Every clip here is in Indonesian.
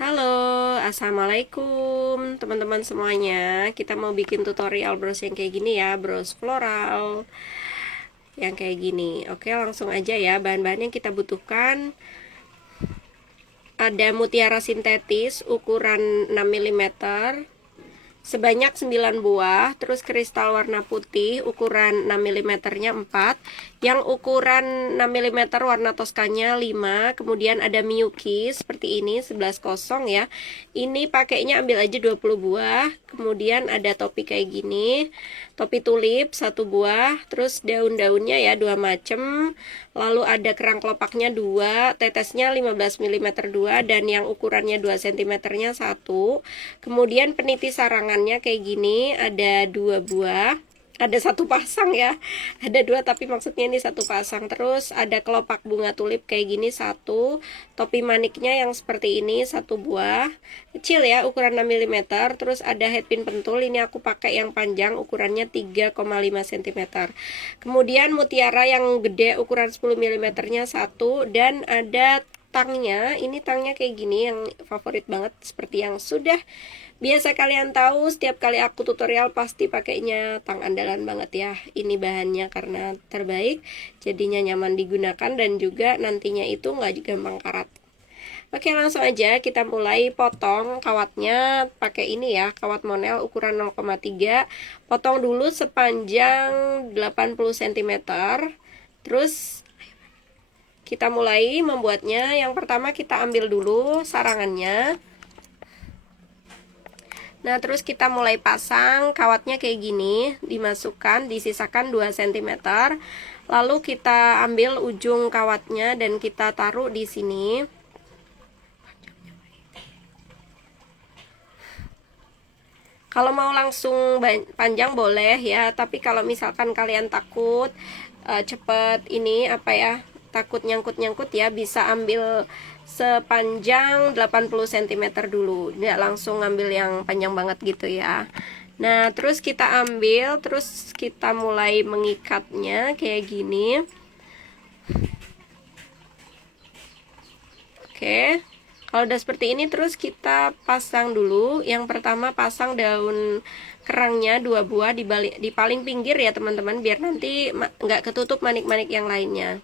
Halo, assalamualaikum teman-teman semuanya. Kita mau bikin tutorial bros yang kayak gini ya, bros floral yang kayak gini. Oke, langsung aja ya. Bahan-bahan yang kita butuhkan ada mutiara sintetis ukuran 6 mm sebanyak 9 buah, terus kristal warna putih ukuran 6 mm-nya 4, yang ukuran 6 mm warna toskanya 5, kemudian ada miyuki seperti ini 11 kosong ya. Ini pakainya ambil aja 20 buah, kemudian ada topi kayak gini, topi tulip 1 buah, terus daun-daunnya ya 2 macem, lalu ada kerang kelopaknya 2, tetesnya 15 mm 2, dan yang ukurannya 2 cm-nya 1. Kemudian peniti sarangannya kayak gini, ada 2 buah, ada 1 pasang ya, ada 2 tapi maksudnya ini 1 pasang. Terus ada kelopak bunga tulip kayak gini 1, topi maniknya yang seperti ini 1 buah, kecil ya ukuran 6 mm. Terus ada headpin pentul, ini aku pakai yang panjang ukurannya 3,5 cm. Kemudian mutiara yang gede ukuran 10 mm-nya 1, dan ada tangnya. Ini tangnya kayak gini yang favorit banget, seperti yang sudah biasa kalian tahu, setiap kali aku tutorial pasti pakainya tang andalan banget ya. Ini bahannya karena terbaik, jadinya nyaman digunakan dan juga nantinya itu nggak gampang karat. Oke, langsung aja kita mulai potong kawatnya pakai ini ya, kawat monel ukuran 0,3. Potong dulu sepanjang 80 cm. Terus kita mulai membuatnya. Yang pertama kita ambil dulu sarangannya. Nah, terus kita mulai pasang kawatnya kayak gini, dimasukkan, disisakan 2 cm. Lalu kita ambil ujung kawatnya dan kita taruh di sini. Kalau mau langsung panjang boleh ya, tapi kalau misalkan kalian takut cepet ini apa ya, takut nyangkut-nyangkut ya, bisa ambil sepanjang 80 cm dulu, nggak langsung ngambil yang panjang banget gitu ya. Nah, terus kita ambil, terus kita mulai mengikatnya kayak gini. Oke, kalau udah seperti ini terus kita pasang dulu. Yang pertama pasang daun kerangnya 2 buah di paling pinggir ya teman-teman, biar nanti nggak ketutup manik-manik yang lainnya.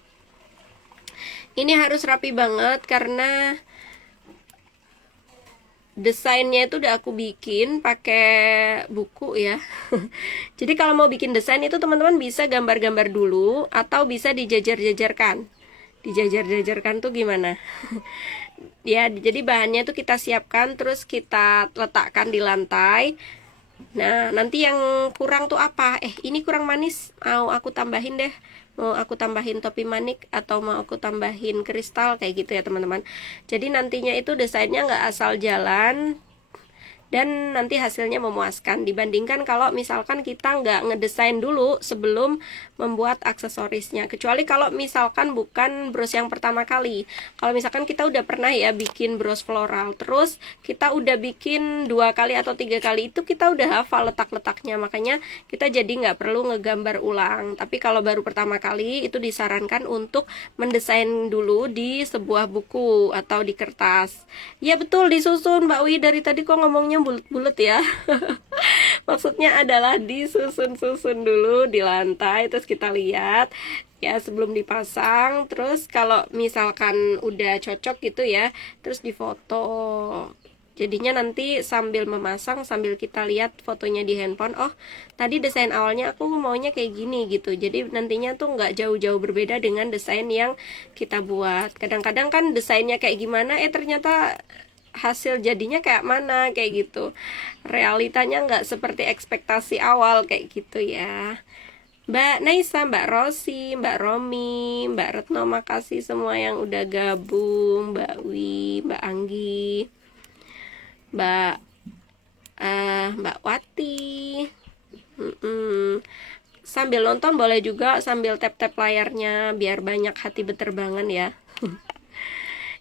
Ini harus rapi banget karena desainnya itu udah aku bikin pakai buku ya. Jadi kalau mau bikin desain itu teman-teman bisa gambar-gambar dulu atau bisa dijajar-jajarkan. Dijajar-jajarkan tuh gimana? Ya, jadi bahannya tuh kita siapkan terus kita letakkan di lantai. Nah, nanti yang kurang tuh apa? Ini kurang manis, mau aku tambahin deh. Mau aku tambahin topi manik atau mau aku tambahin kristal kayak gitu ya teman-teman. Jadi nantinya itu desainnya nggak asal jalan dan nanti hasilnya memuaskan dibandingkan kalau misalkan kita nggak ngedesain dulu sebelum membuat aksesorisnya. Kecuali kalau misalkan bukan bros yang pertama kali. Kalau misalkan kita udah pernah ya bikin bros floral, terus kita udah bikin 2 kali atau 3 kali, itu kita udah hafal letak-letaknya, makanya kita jadi nggak perlu ngegambar ulang. Tapi kalau baru pertama kali itu disarankan untuk mendesain dulu di sebuah buku atau di kertas. Ya betul, disusun Mbak Wi, dari tadi kok ngomongnya bulat-bulat ya. Maksudnya adalah disusun-susun dulu di lantai, terus kita lihat ya sebelum dipasang. Terus kalau misalkan udah cocok gitu ya, terus difoto. Jadinya nanti sambil memasang, sambil kita lihat fotonya di handphone, oh tadi desain awalnya aku maunya kayak gini gitu. Jadi nantinya tuh nggak jauh-jauh berbeda dengan desain yang kita buat. Kadang-kadang kan desainnya kayak gimana, ternyata hasil jadinya kayak mana, kayak gitu. Realitanya nggak seperti ekspektasi awal kayak gitu ya. Mbak Naisa, Mbak Rosi, Mbak Romi, Mbak Retno, makasih semua yang udah gabung. Mbak Wi, Mbak Anggi, Mbak Mbak Wati. Sambil nonton boleh juga sambil tap-tap layarnya biar banyak hati beterbangan ya.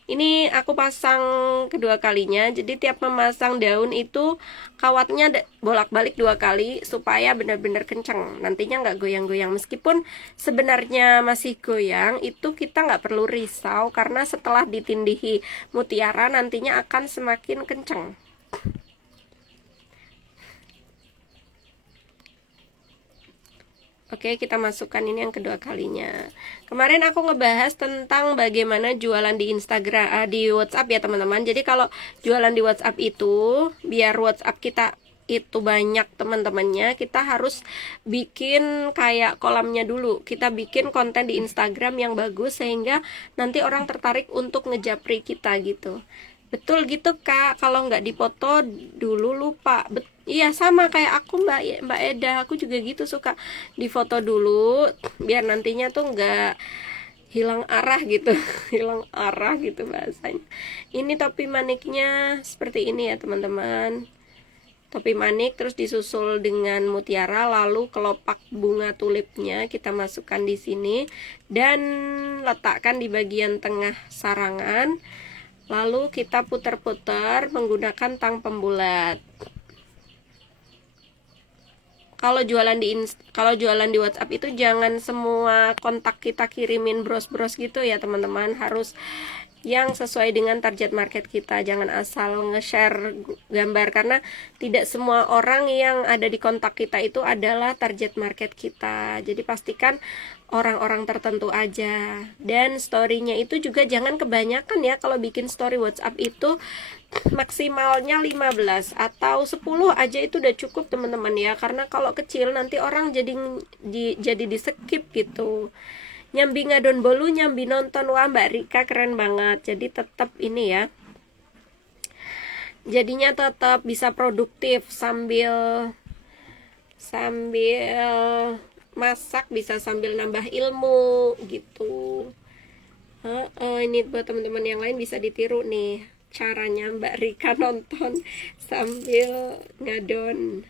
Ini aku pasang kedua kalinya, jadi tiap memasang daun itu kawatnya bolak-balik 2 kali supaya benar-benar kencang. Nantinya nggak goyang-goyang. Meskipun sebenarnya masih goyang, itu kita nggak perlu risau karena setelah ditindihi mutiara nantinya akan semakin kencang. Oke, kita masukkan ini yang kedua kalinya. Kemarin aku ngebahas tentang bagaimana jualan di Instagram, di WhatsApp ya teman-teman. Jadi kalau jualan di WhatsApp itu, biar WhatsApp kita itu banyak teman-temannya, kita harus bikin kayak kolamnya dulu. Kita bikin konten di Instagram yang bagus sehingga nanti orang tertarik untuk ngejapri kita gitu. Betul gitu Kak, kalau nggak dipoto dulu lupa. Iya sama kayak aku Mbak Eda, aku juga gitu suka difoto dulu biar nantinya tuh nggak hilang arah gitu, hilang arah gitu bahasanya. Ini topi maniknya seperti ini ya teman-teman. Topi manik terus disusul dengan mutiara, lalu kelopak bunga tulipnya kita masukkan di sini dan letakkan di bagian tengah sarangan. Lalu kita putar-putar menggunakan tang pembulat. Kalau jualan di WhatsApp itu jangan semua kontak kita kirimin bros-bros gitu ya teman-teman, harus yang sesuai dengan target market kita. Jangan asal nge-share gambar karena tidak semua orang yang ada di kontak kita itu adalah target market kita. Jadi pastikan orang-orang tertentu aja. Dan story-nya itu juga jangan kebanyakan ya. Kalau bikin story WhatsApp itu maksimalnya 15 atau 10 aja itu udah cukup teman-teman ya. Karena kalau kecil nanti orang jadi di skip gitu. Nyambi ngadon bolu, nyambi nonton. Wah Mbak Rika keren banget. Jadi tetap ini ya, jadinya tetap bisa produktif sambil masak, bisa sambil nambah ilmu gitu. Ini buat teman-teman yang lain bisa ditiru nih caranya Mbak Rika nonton sambil ngadon.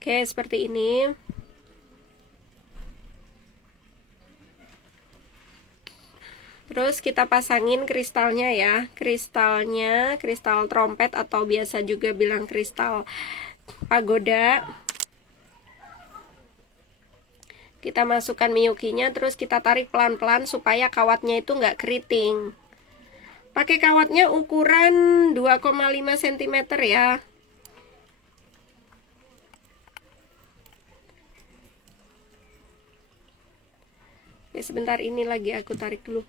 Oke, seperti ini. Terus kita pasangin kristalnya ya. Kristalnya, kristal trompet atau biasa juga bilang kristal pagoda. Kita masukkan miyukinya, terus kita tarik pelan-pelan supaya kawatnya itu nggak keriting. Pakai kawatnya ukuran 2,5 cm ya. Oke, sebentar ini lagi aku tarik dulu.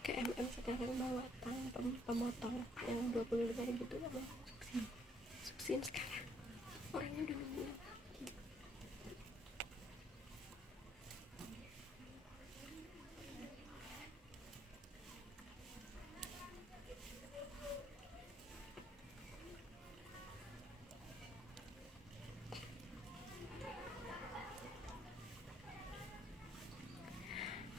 Ke MM sekarang bawa tang pemotong yang 25.000 itu apa? Suksin sekarang. Orangnya udah nunggu.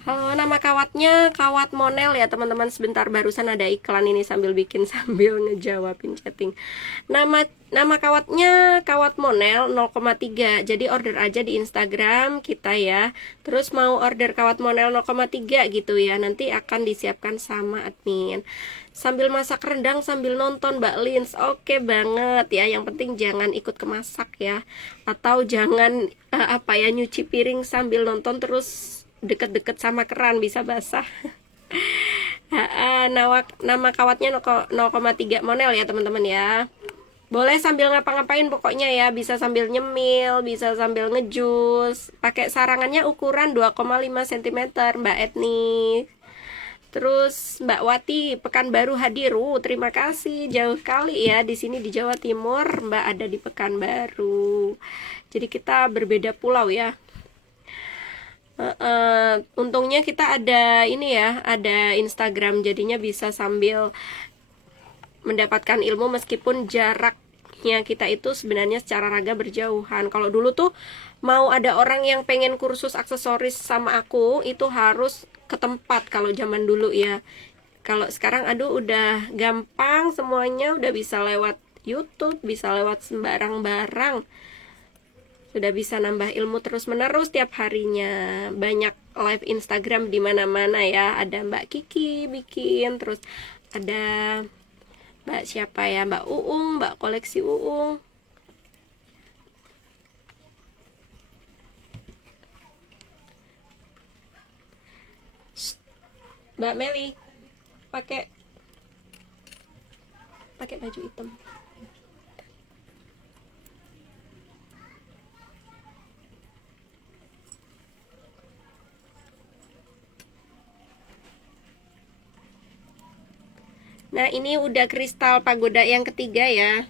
Halo, nama kawatnya kawat monel ya teman-teman. Sebentar, barusan ada iklan ini sambil bikin sambil ngejawabin chatting. Nama kawatnya kawat monel 0,3. Jadi order aja di Instagram kita ya. Terus mau order kawat monel 0,3 gitu ya. Nanti akan disiapkan sama admin. Sambil masak rendang sambil nonton Mbak Lins. Oke banget ya. Yang penting jangan ikut kemasak ya. Atau jangan nyuci piring sambil nonton terus deket-deket sama keran, bisa basah. Nama kawatnya 0,3 monel ya teman-teman ya. Boleh sambil ngapa-ngapain pokoknya ya. Bisa sambil nyemil, bisa sambil ngejus. Pakai sarangannya ukuran 2,5 cm Mbak Etni. Terus Mbak Wati Pekanbaru hadir. Terima kasih, jauh kali ya di sini di Jawa Timur. Mbak ada di Pekanbaru. Jadi kita berbeda pulau ya. Untungnya kita ada ini ya, ada Instagram, jadinya bisa sambil mendapatkan ilmu meskipun jaraknya kita itu sebenarnya secara raga berjauhan. Kalau dulu tuh mau ada orang yang pengen kursus aksesoris sama aku itu harus ke tempat kalau zaman dulu ya. Kalau sekarang aduh udah gampang semuanya, udah bisa lewat YouTube, bisa lewat sembarang barang. Sudah bisa nambah ilmu terus-menerus tiap harinya. Banyak live Instagram di mana-mana ya. Ada Mbak Kiki bikin, terus ada Mbak siapa ya? Mbak Uung, Mbak Koleksi Uung. Mbak Meli pakai baju hitam. Nah, ini udah kristal pagoda yang ketiga ya.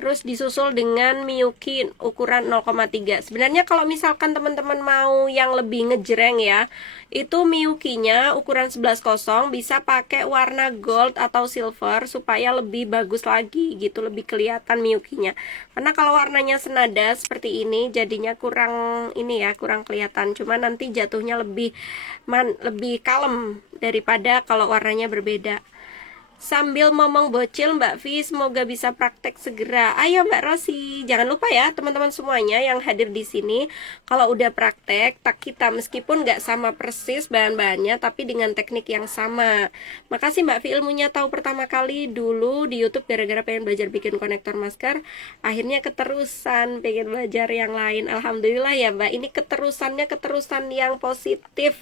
Terus disusul dengan Miyuki ukuran 0,3. Sebenarnya kalau misalkan teman-teman mau yang lebih ngejreng ya, itu Miyukinya ukuran 11.0 bisa pakai warna gold atau silver supaya lebih bagus lagi gitu, lebih kelihatan Miyukinya. Karena kalau warnanya senada seperti ini jadinya kurang ini ya, kurang kelihatan. Cuma nanti jatuhnya lebih kalem daripada kalau warnanya berbeda. Sambil ngomong bocil Mbak Vi, semoga bisa praktek segera. Ayo Mbak Rosi, jangan lupa ya teman-teman semuanya yang hadir di sini. Kalau udah praktek, tak kita meskipun nggak sama persis bahan-bahannya, tapi dengan teknik yang sama. Makasih Mbak Vi, ilmunya tahu pertama kali dulu di YouTube gara-gara pengen belajar bikin konektor masker. Akhirnya keterusan pengen belajar yang lain. Alhamdulillah ya Mbak, ini keterusannya keterusan yang positif.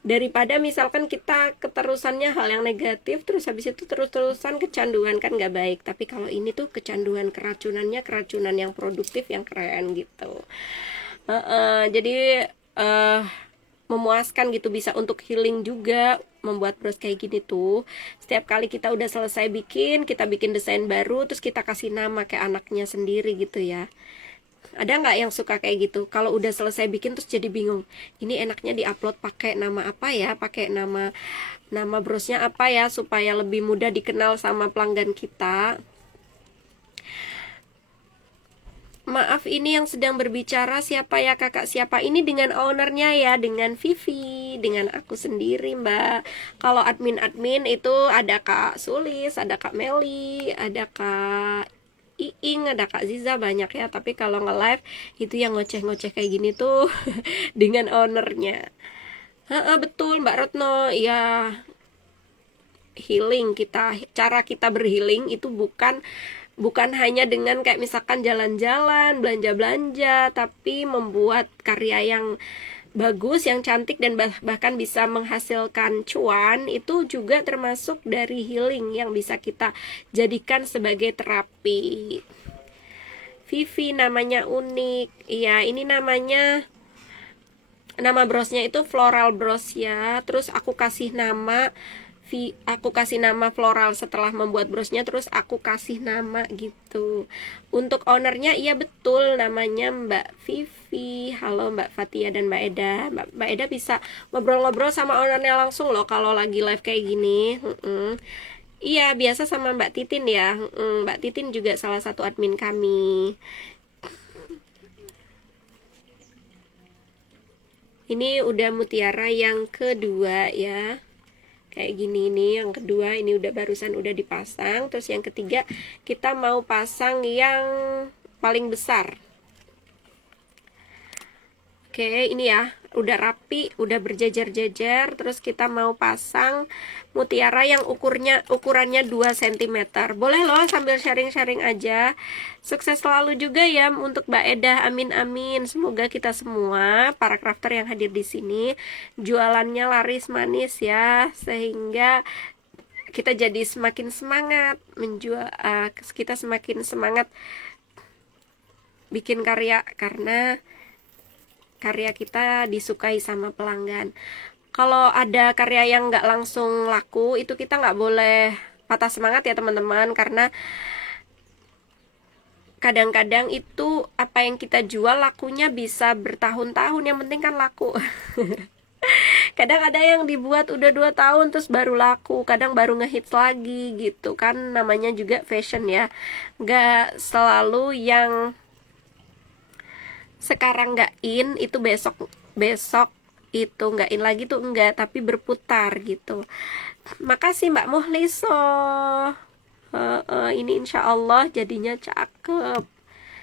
Daripada misalkan kita keterusannya hal yang negatif terus habis itu terus-terusan kecanduan, kan nggak baik. Tapi kalau ini tuh kecanduan keracunannya keracunan yang produktif yang keren gitu. Jadi memuaskan gitu, bisa untuk healing juga. Membuat bros kayak gini tuh setiap kali kita udah selesai bikin, kita bikin desain baru terus kita kasih nama kayak anaknya sendiri gitu ya. Ada nggak yang suka kayak gitu? Kalau udah selesai bikin terus jadi bingung. Ini enaknya diupload pakai nama apa ya? Pakai nama brosnya apa ya supaya lebih mudah dikenal sama pelanggan kita. Maaf, ini yang sedang berbicara siapa ya kakak? Siapa? Ini dengan ownernya ya, dengan Vivi, dengan aku sendiri Mbak. Kalau admin itu ada Kak Sulis, ada Kak Meli, ada Kak Iing, ada Kak Ziza, banyak ya. Tapi kalau nge-live itu yang ngoceh-ngoceh kayak gini tuh dengan ownernya. Betul Mbak Retno. Ya, healing kita, cara kita berhealing itu bukan hanya dengan kayak misalkan jalan-jalan, belanja-belanja, tapi membuat karya yang bagus, yang cantik, dan bahkan bisa menghasilkan cuan. Itu juga termasuk dari healing yang bisa kita jadikan sebagai terapi. Vivi namanya unik. Iya, ini nama brosnya itu floral bros ya. Terus aku kasih nama floral setelah membuat brosnya, terus aku kasih nama gitu. Untuk ownernya iya betul namanya Mbak Vivi. Halo Mbak Fatia dan Mbak Eda. Mbak Eda bisa ngobrol-ngobrol sama ownernya langsung loh kalau lagi live kayak gini. Iya, biasa sama Mbak Titin ya. Mbak Titin juga salah satu admin kami. Ini udah mutiara yang kedua ya. Kayak gini nih, yang kedua ini barusan udah dipasang. Terus yang ketiga kita mau pasang yang paling besar. Oke, ini ya udah rapi, udah berjajar-jajar. Terus kita mau pasang mutiara yang ukurannya 2 cm. Boleh loh sambil sharing-sharing aja. Sukses selalu juga ya untuk Mbak Eda. Amin amin. Semoga kita semua para crafter yang hadir di sini jualannya laris manis ya, sehingga kita jadi semakin semangat menjual, kita semakin semangat bikin karya karena karya kita disukai sama pelanggan. Kalau ada karya yang nggak langsung laku, itu kita nggak boleh patah semangat ya teman-teman, karena kadang-kadang itu apa yang kita jual lakunya bisa bertahun-tahun, yang penting kan laku. Kadang ada yang dibuat udah 2 tahun terus baru laku, kadang baru ngehits lagi gitu kan, namanya juga fashion ya. Nggak selalu yang sekarang nggak in itu besok besok itu nggak in lagi tuh enggak, tapi berputar gitu. Makasih Mbak Muhliso. Ini insya Allah jadinya cakep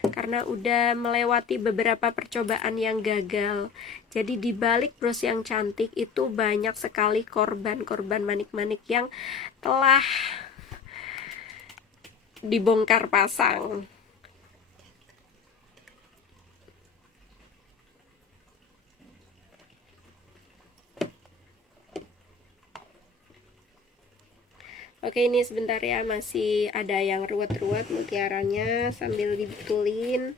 karena udah melewati beberapa percobaan yang gagal. Jadi di balik bros yang cantik itu banyak sekali korban-korban manik-manik yang telah dibongkar pasang. Oke, ini sebentar ya, masih ada yang ruwet-ruwet mutiaranya sambil dibetulin.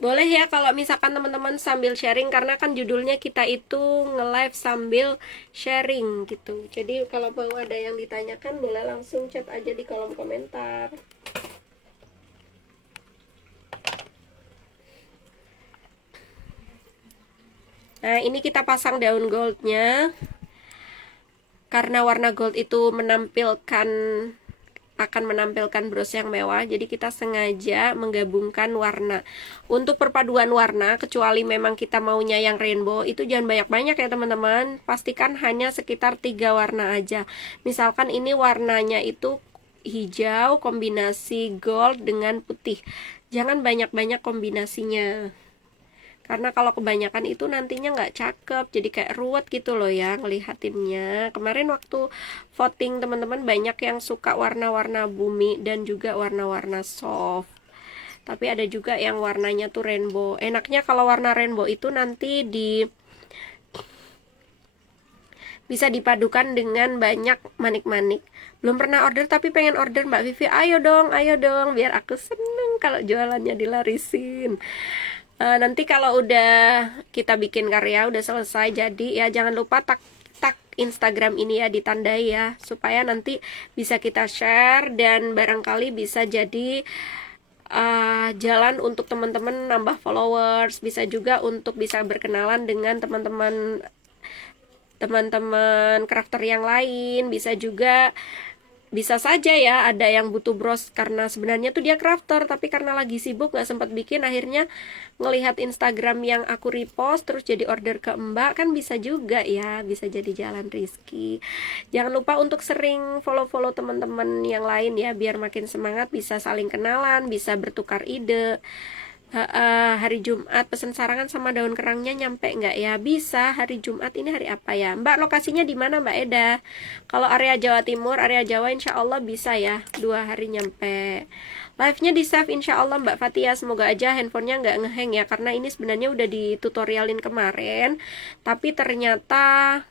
Boleh ya kalau misalkan teman-teman sambil sharing, karena kan judulnya kita itu nge-live sambil sharing gitu. Jadi kalau mau ada yang ditanyakan boleh langsung chat aja di kolom komentar. Nah, ini kita pasang daun goldnya. Karena warna gold itu akan menampilkan bros yang mewah, jadi kita sengaja menggabungkan warna. Untuk perpaduan warna, kecuali memang kita maunya yang rainbow, itu jangan banyak-banyak ya teman-teman. Pastikan hanya sekitar 3 warna aja. Misalkan ini warnanya itu hijau kombinasi gold dengan putih. Jangan banyak-banyak kombinasinya. Karena kalau kebanyakan itu nantinya nggak cakep, jadi kayak ruwet gitu loh ya ngelihatinnya. Kemarin waktu voting teman-teman banyak yang suka warna-warna bumi dan juga warna-warna soft. Tapi ada juga yang warnanya tuh rainbow. Enaknya kalau warna rainbow itu nanti bisa dipadukan dengan banyak manik-manik. Belum pernah order tapi pengen order Mbak Vivi. Ayo dong, biar aku seneng kalau jualannya dilarisin. Nanti kalau udah kita bikin karya udah selesai jadi ya jangan lupa tag Instagram ini ya, ditandai ya, supaya nanti bisa kita share dan barangkali bisa jadi jalan untuk teman-teman nambah followers, bisa juga untuk bisa berkenalan dengan teman-teman crafter yang lain. Bisa saja ya ada yang butuh bros karena sebenarnya tuh dia crafter, tapi karena lagi sibuk nggak sempat bikin, akhirnya ngelihat Instagram yang aku repost terus jadi order ke Mbak, kan bisa juga ya, bisa jadi jalan rezeki. Jangan lupa untuk sering follow teman-teman yang lain ya, biar makin semangat, bisa saling kenalan, bisa bertukar ide. Hari Jumat pesen sarangan sama daun kerangnya nyampe nggak ya? Bisa. Hari Jumat ini hari apa ya Mbak? Lokasinya di mana Mbak Eda? Kalau area Jawa Timur, area Jawa insya Allah bisa ya, 2 hari nyampe. Live-nya di save insya Allah Mbak Fatia. Semoga aja handphonenya nggak ngehang ya, karena ini sebenarnya udah ditutorialin kemarin, tapi ternyata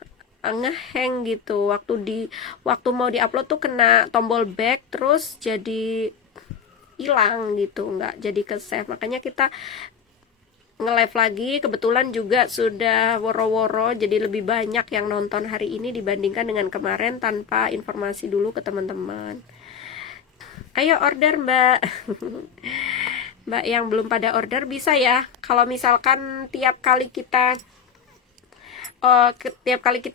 ngehang gitu. Waktu mau diupload tuh kena tombol back, terus jadi hilang gitu, nggak jadi ke save. Makanya kita nge-live lagi, kebetulan juga sudah woro-woro, jadi lebih banyak yang nonton hari ini dibandingkan dengan kemarin tanpa informasi dulu ke teman-teman. Ayo order Mbak. Mbak yang belum pada order bisa ya, kalau misalkan tiap kali kita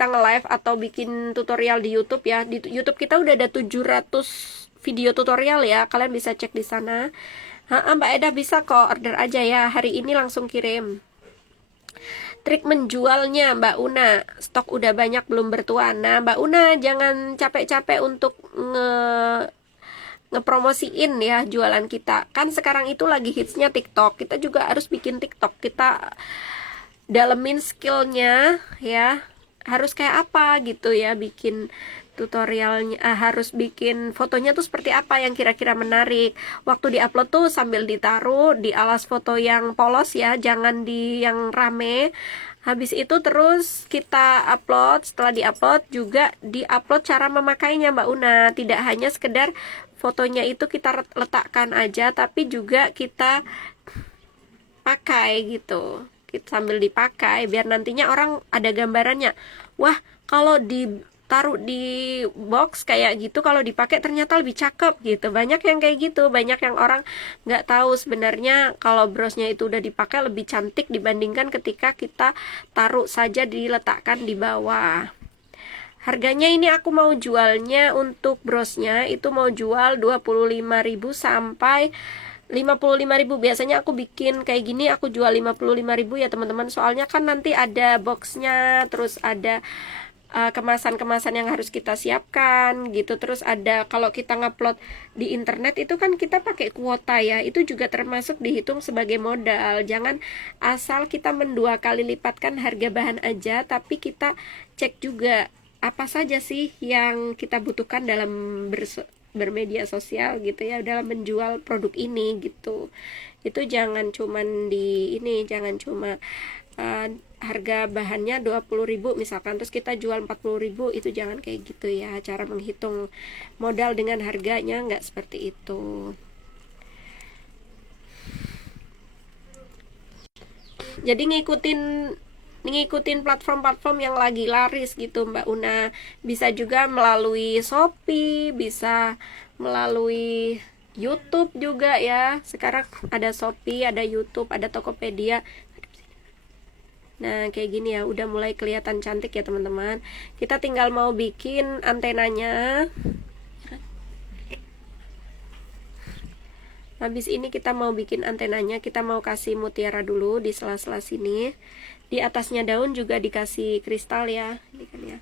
nge-live atau bikin tutorial di YouTube ya, di YouTube kita udah ada 700 video tutorial ya, kalian bisa cek di sana. Mbak Eda bisa kok, order aja ya, hari ini langsung kirim. Trik menjualnya Mbak Una, stok udah banyak belum bertuan. Nah Mbak Una jangan capek-capek untuk ngepromosiin ya jualan kita. Kan sekarang itu lagi hitsnya TikTok, kita juga harus bikin TikTok, kita dalemin skillnya ya, harus kayak apa gitu ya, bikin tutorialnya, harus bikin fotonya tuh seperti apa yang kira-kira menarik. Waktu diupload tuh sambil ditaruh di alas foto yang polos ya, jangan di yang rame. Habis itu terus kita upload, setelah diupload juga diupload cara memakainya Mbak Una. Tidak hanya sekedar fotonya itu kita letakkan aja, tapi juga kita pakai gitu, kita sambil dipakai biar nantinya orang ada gambarannya. Wah, kalau di taruh di box kayak gitu, kalau dipakai ternyata lebih cakep gitu. Banyak yang kayak gitu, banyak yang orang nggak tahu sebenarnya kalau brosnya itu udah dipakai lebih cantik dibandingkan ketika kita taruh saja diletakkan di bawah. Harganya ini aku mau jualnya untuk brosnya itu mau jual 25.000 sampai 55.000. Biasanya aku bikin kayak gini aku jual 55.000 ya teman-teman. Soalnya kan nanti ada boxnya, terus ada kemasan-kemasan yang harus kita siapkan gitu. Terus ada kalau kita ngupload di internet itu kan kita pakai kuota ya. Itu juga termasuk dihitung sebagai modal. Jangan asal kita mendua kali lipatkan harga bahan aja, tapi kita cek juga apa saja sih yang kita butuhkan dalam bermedia sosial gitu ya, dalam menjual produk ini gitu. Itu jangan cuman jangan cuma harga bahannya 20.000 misalkan terus kita jual 40.000, itu jangan kayak gitu ya. Cara menghitung modal dengan harganya nggak seperti itu. Jadi ngikutin platform-platform yang lagi laris gitu Mbak Una. Bisa juga melalui Shopee, bisa melalui YouTube juga ya. Sekarang ada Shopee, ada YouTube, ada Tokopedia. Nah kayak gini ya, udah mulai kelihatan cantik ya teman-teman. Kita tinggal mau bikin antenanya. Habis ini kita mau bikin antenanya, kita mau kasih mutiara dulu di sela-sela sini. Di atasnya daun juga dikasih kristal ya. Ini kan ya.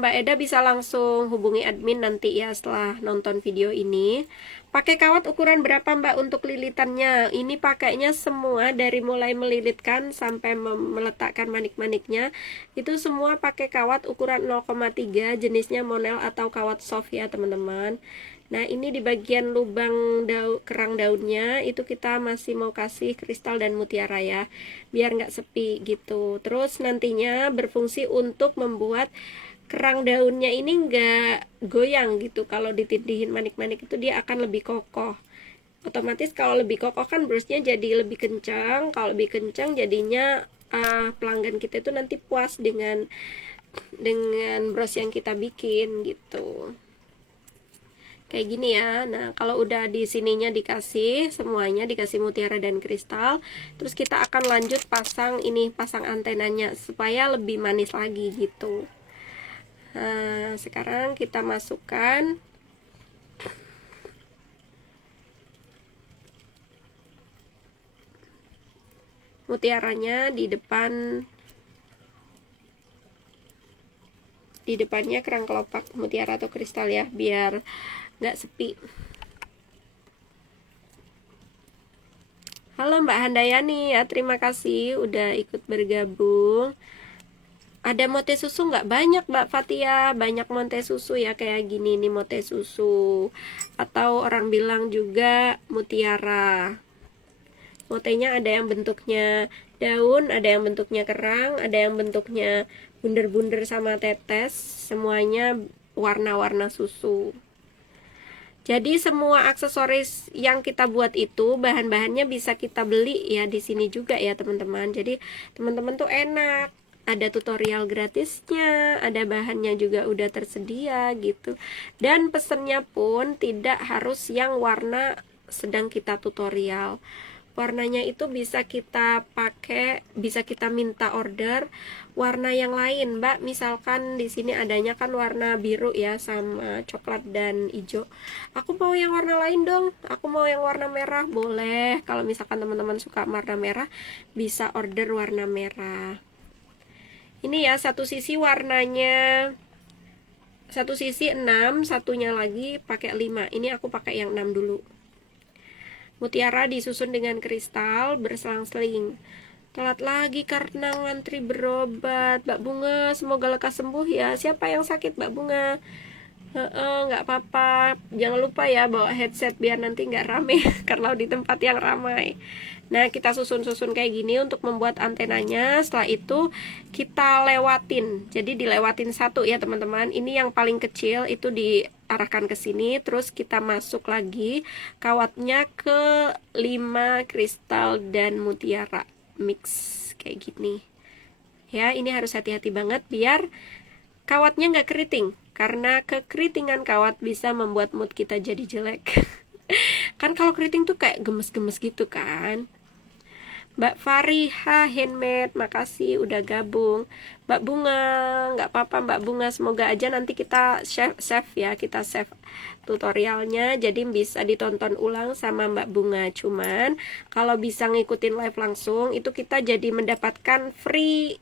Mbak Eda bisa langsung hubungi admin nanti ya setelah nonton video ini. Pakai kawat ukuran berapa Mbak untuk lilitannya? Ini pakainya semua dari mulai melilitkan sampai meletakkan manik-maniknya. Itu semua pakai kawat ukuran 0,3, jenisnya monel atau kawat soft ya teman-teman. Nah ini di bagian lubang kerang daunnya itu kita masih mau kasih kristal dan mutiara ya, biar nggak sepi gitu. Terus nantinya berfungsi untuk membuat kerang daunnya ini nggak goyang gitu. Kalau ditindihin manik-manik itu dia akan lebih kokoh. Otomatis kalau lebih kokoh kan brosnya jadi lebih kencang. Kalau lebih kencang jadinya pelanggan kita itu nanti puas dengan bros yang kita bikin gitu. Kayak gini ya. Nah kalau udah di sininya dikasih semuanya, dikasih mutiara dan kristal, terus kita akan lanjut pasang antenanya supaya lebih manis lagi gitu. Nah sekarang kita masukkan mutiaranya di depannya kerang kelopak mutiara atau kristal ya, biar nggak sepi. Halo Mbak Handayani ya, terima kasih udah ikut bergabung. Ada mote susu nggak? Banyak Mbak Fatia, banyak mote susu ya, kayak gini nih mote susu, atau orang bilang juga mutiara. Motenya ada yang bentuknya daun, ada yang bentuknya kerang, ada yang bentuknya bunder-bunder sama tetes, semuanya warna-warna susu. Jadi semua aksesoris yang kita buat itu bahan-bahannya bisa kita beli ya di sini juga ya teman-teman. Jadi teman-teman tuh enak, ada tutorial gratisnya, ada bahannya juga udah tersedia gitu. Dan pesennya pun tidak harus yang warna sedang kita tutorial. Warnanya itu bisa kita pakai, bisa kita minta order warna yang lain, Mbak. Misalkan di sini adanya kan warna biru ya sama coklat dan hijau. Aku mau yang warna lain dong. Aku mau yang warna merah, boleh. Kalau misalkan teman-teman suka warna merah, bisa order warna merah. Ini ya satu sisi warnanya, satu sisi 6, satunya lagi pakai 5. Ini aku pakai yang 6 dulu. Mutiara disusun dengan kristal berselang-seling. Telat lagi karena ngantri berobat. Mbak Bunga, semoga lekas sembuh ya. Siapa yang sakit Mbak Bunga? Nggak apa-apa. Jangan lupa ya bawa headset biar nanti nggak rame kalau di tempat yang ramai. Nah kita susun-susun kayak gini untuk membuat antenanya. Setelah itu kita lewatin. Jadi dilewatin satu ya teman-teman. Ini yang paling kecil itu arahkan ke sini, terus kita masuk lagi kawatnya ke 5 kristal dan mutiara mix kayak gini ya. Ini harus hati-hati banget biar kawatnya nggak keriting, karena kekeritingan kawat bisa membuat mood kita jadi jelek. Kan kalau keriting tuh kayak gemes-gemes gitu kan. Mbak Fariha Handmade, makasih udah gabung. Mbak Bunga, nggak apa-apa Mbak Bunga, semoga aja nanti kita save ya, kita save tutorialnya jadi bisa ditonton ulang sama Mbak Bunga. Cuman kalau bisa ngikutin live langsung itu kita jadi mendapatkan free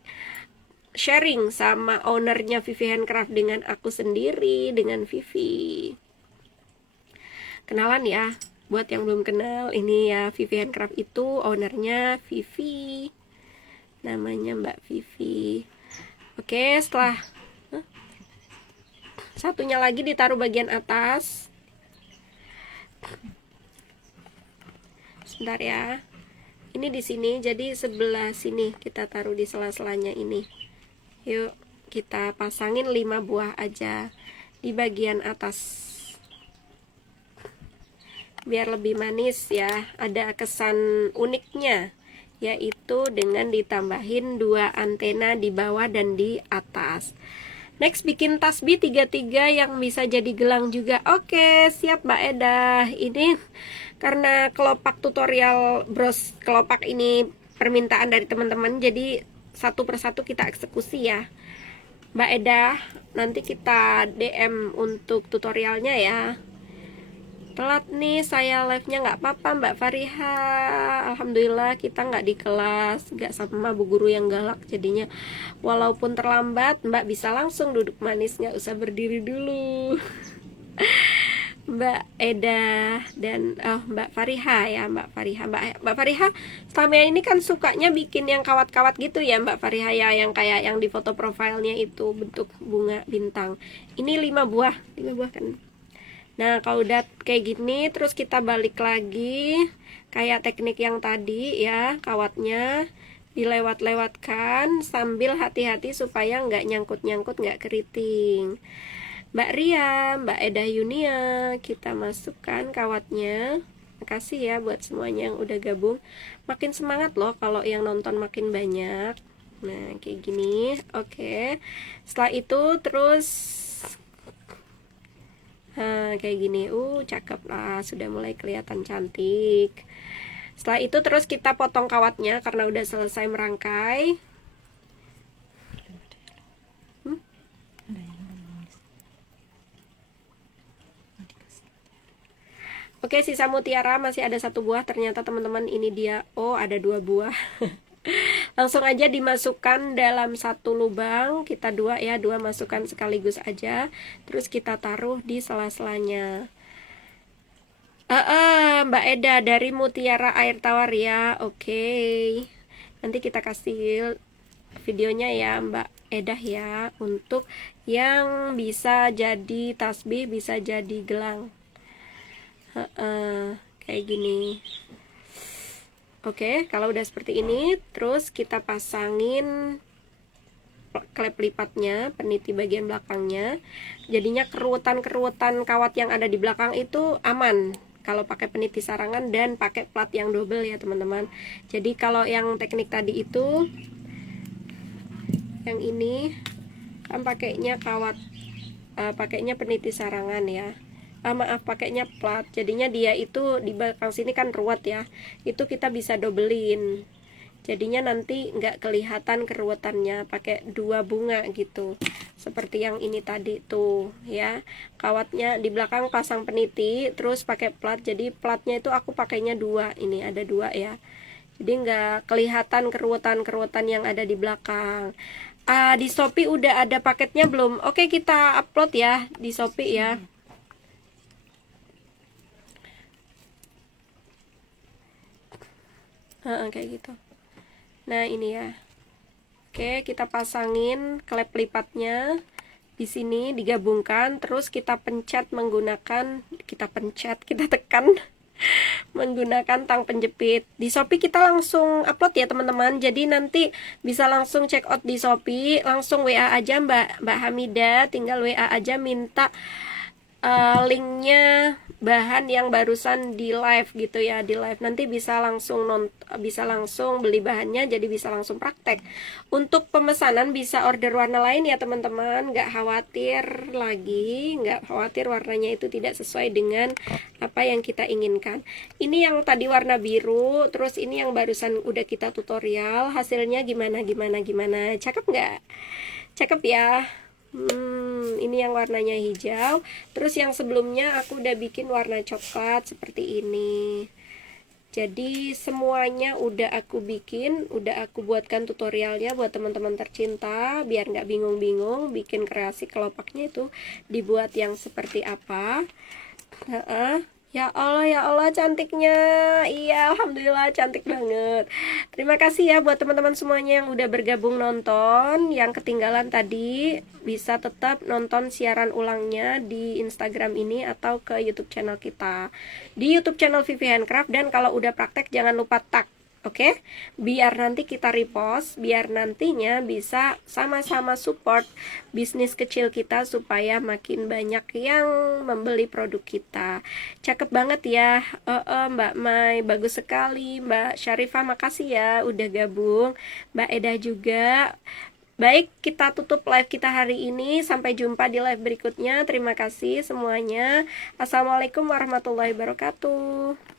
sharing sama ownernya Vivi Handcraft dengan aku sendiri, dengan Vivi. Kenalan ya. Buat yang belum kenal, ini ya Vivi Handcraft itu ownernya Vivi, namanya Mbak Vivi. Oke, setelah satunya lagi ditaruh bagian atas. Sebentar ya. Ini di sini, jadi sebelah sini kita taruh di sela-selanya ini. Yuk kita pasangin 5 buah aja di bagian atas, biar lebih manis ya, ada kesan uniknya, yaitu dengan ditambahin 2 antena di bawah dan di atas. Next, bikin tasbih 3-3 yang bisa jadi gelang juga. Oke, siap Mbak Eda. Ini karena kelopak tutorial bros kelopak ini permintaan dari teman-teman, jadi satu persatu kita eksekusi ya Mbak Eda. Nanti kita DM untuk tutorialnya ya. Telat nih saya live-nya, nggak apa-apa Mbak Fariha. Alhamdulillah kita nggak di kelas, nggak sama bu guru yang galak, jadinya walaupun terlambat Mbak bisa langsung duduk manis, nggak usah berdiri dulu. Mbak Eda dan Mbak Fariha ya, Mbak Fariha selama ini kan sukanya bikin yang kawat-kawat gitu ya Mbak Fariha ya, yang kayak yang di foto profilnya itu bentuk bunga bintang. Ini 5 buah kan. Nah kalau udah kayak gini, terus kita balik lagi kayak teknik yang tadi ya, kawatnya dilewat-lewatkan sambil hati-hati supaya nggak nyangkut-nyangkut, nggak keriting. Mbak Ria, Mbak Eda Yunia, kita masukkan kawatnya. Makasih ya buat semuanya yang udah gabung. Makin semangat loh kalau yang nonton makin banyak. Nah kayak gini. Oke, setelah itu terus kayak gini, cakep lah, sudah mulai kelihatan cantik. Setelah itu terus kita potong kawatnya karena udah selesai merangkai. Oke, sisa mutiara masih ada 1 buah. Ternyata teman-teman ini dia, ada 2 buah. Langsung aja dimasukkan dalam 1 lubang. Kita 2 ya, 2 masukkan sekaligus aja. Terus kita taruh di sela-selanya. Mbak Eda dari Mutiara Air Tawar ya. Oke. Nanti kita kasih videonya ya Mbak Eda ya, untuk yang bisa jadi tasbih, bisa jadi gelang. Kayak gini. Oke, kalau udah seperti ini, terus kita pasangin klep lipatnya, peniti bagian belakangnya. Jadinya keruwetan-keruwetan kawat yang ada di belakang itu aman kalau pakai peniti sarangan dan pakai plat yang double ya teman-teman. Jadi kalau yang teknik tadi itu, yang ini kan pakainya kawat, pakainya peniti sarangan ya. Maaf, pakainya plat, jadinya dia itu di belakang sini kan ruwet ya, itu kita bisa dobelin, jadinya nanti nggak kelihatan keruwetannya. Pakai 2 bunga gitu, seperti yang ini tadi tuh ya, kawatnya di belakang pasang peniti terus pakai plat, jadi platnya itu aku pakainya 2, ini ada 2 ya, jadi nggak kelihatan keruwetan-keruwetan yang ada di belakang. Di Shopee udah ada paketnya belum? Oke, kita upload ya di Shopee ya. Kayak gitu. Nah ini ya. Oke, kita pasangin klep lipatnya di sini, digabungkan, terus kita pencet menggunakan, kita tekan menggunakan tang penjepit. Di Shopee kita langsung upload ya teman-teman, jadi nanti bisa langsung check out di Shopee, langsung WA aja Mbak Hamida, tinggal WA aja minta linknya bahan yang barusan di live gitu ya, di live nanti bisa langsung beli bahannya, jadi bisa langsung praktek. Untuk pemesanan bisa order warna lain ya teman-teman, nggak khawatir lagi, nggak khawatir warnanya itu tidak sesuai dengan apa yang kita inginkan. Ini yang tadi warna biru, terus ini yang barusan udah kita tutorial, hasilnya gimana, cakep nggak? Cakep ya. Ini yang warnanya hijau. Terus yang sebelumnya aku udah bikin warna coklat seperti ini. Jadi semuanya udah aku bikin, udah aku buatkan tutorialnya buat teman-teman tercinta, biar nggak bingung-bingung bikin kreasi kelopaknya itu dibuat yang seperti apa. Ya Allah cantiknya. Iya, alhamdulillah cantik banget. Terima kasih ya buat teman-teman semuanya yang udah bergabung nonton. Yang ketinggalan tadi bisa tetap nonton siaran ulangnya di Instagram ini atau ke YouTube channel kita. Di YouTube channel Vivi Handcraft, dan kalau udah praktek jangan lupa tag. Oke, biar nanti kita repost, biar nantinya bisa sama-sama support bisnis kecil kita supaya makin banyak yang membeli produk kita. Cakep banget ya, Mbak Mai, bagus sekali. Mbak Syarifah, makasih ya udah gabung. Mbak Eda juga. Baik, kita tutup live kita hari ini. Sampai jumpa di live berikutnya. Terima kasih semuanya. Assalamualaikum warahmatullahi wabarakatuh.